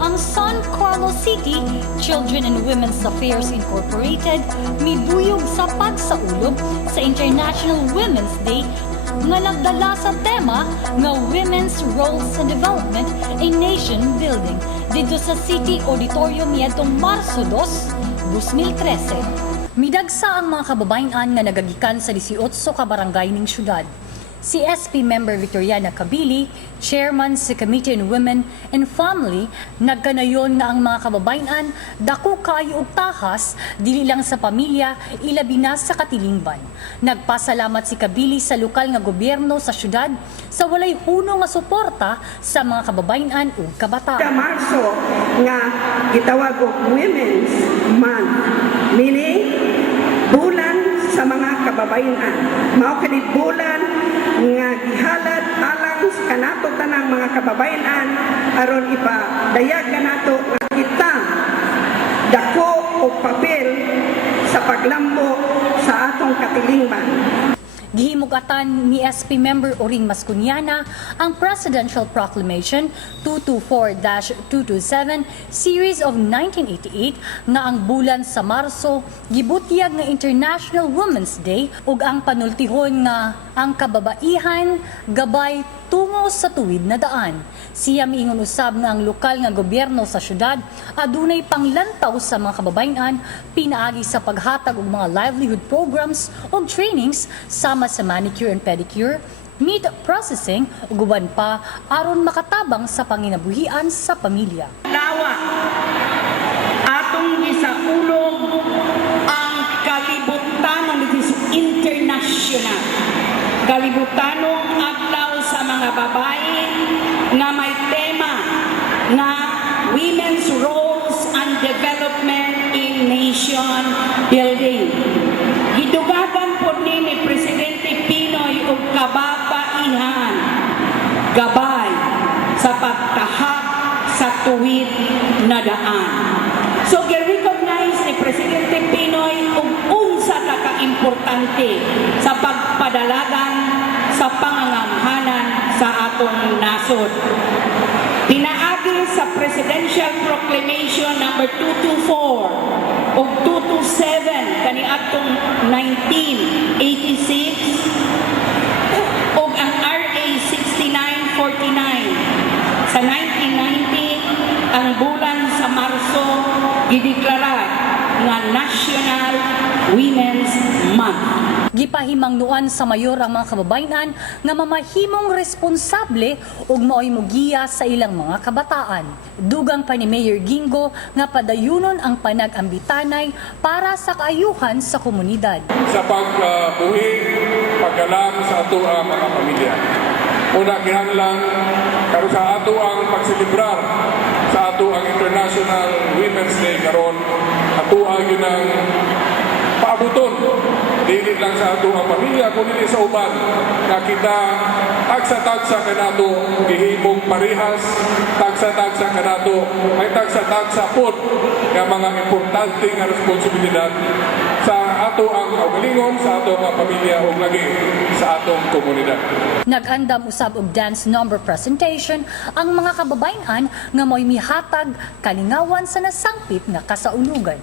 ang San Carlos City Children and Women's Affairs Incorporated miduyog sa pagsaulog sa International Women's Day nga nagdala sa tema nga Women's Roles and Development a Nation Building dito sa City Auditorium nitong Marso 2, 2013. Midagsa ang mga kababayan nga nagagikan sa 18 ka barangay ning syudad. Si SP member Victoriana Kabili, chairman sa Committee on Women and Family, nagkanayon nga ang mga kababayan dako kayo og tahas dili lang sa pamilya ilabi na sa katilingban. Nagpasalamat si Kabili sa lokal nga gobyerno sa syudad sa walay huno nga suporta sa mga kababayan ug kabataan. Sa Marso nga gitawag og Women's Month, meaning bulan sa mga kababayan. Mao kini bulan nga gihalad alang sa kanato tanang mga kababayan aron ipadayag kanato nga kita dako og papel sa paglambo sa atong katilingban. Gihimugatan ni SP member Oring Mascunyana ang Presidential Proclamation 224-227 Series of 1988 nga ang bulan sa Marso gibutyag nga International Women's Day ug ang panultihon nga ang kababaihan gabay tungo sa tuwid na daan. Siya miingon usab nga ang lokal nga gobyerno sa syudad adunay panglantaw sa mga kababayan pinaagi sa paghatag og mga livelihood programs ug trainings sama sa manicure and pedicure, meat processing ug uban pa aron makatabang sa panginabuhian sa pamilya. lawa atong gisaulog ang kalibutanong it is international kalibutanong adlaw sa mga babae nga may tema na women's roles and development in nation building gidugagan po ni ni Presidente Pinoy og kababaihan gabay sa pagtahak sa tuwid na daan. So, recognize ni Presidente Pinoy kung unsa na ka-importante sa pagpadalagan sa pangangamhanan sa atong nasod. Pinaagi sa Presidential Proclamation number 224 o 227 kani atong 1986 o ang RA 6949 sa 1990 ang bulan sa Marso gideklara nga National Women's Month. Gipahimangnuan sa mayor ang mga kababayan nga mamahimong responsable ug maoy mugiya sa ilang mga kabataan. Dugang pa ni Mayor Gingo nga padayunon ang panag-ambitanay para sa kaayuhan sa komunidad. sa pagbuhi, paggalang sa ato ang mga pamilya. Una kinahanglan karon sa ato ang pagselebrar sa ato ang International Women's Day karon ato ang yun ang paabuton dili lang sa ato ang pamilya kundi sa uban nga kita tagsa-tagsa kanato gihimong parehas tagsa-tagsa kanato ay tagsa-tagsa pod nga mga importante nga responsibilidad sa ato ang kaugalingon sa ato nga pamilya ug lagi sa atong komunidad. Nag-andam usab og dance number presentation ang mga kababayan nga mo'y mihatag kalingawan sa nasangpit nga kasaulugan.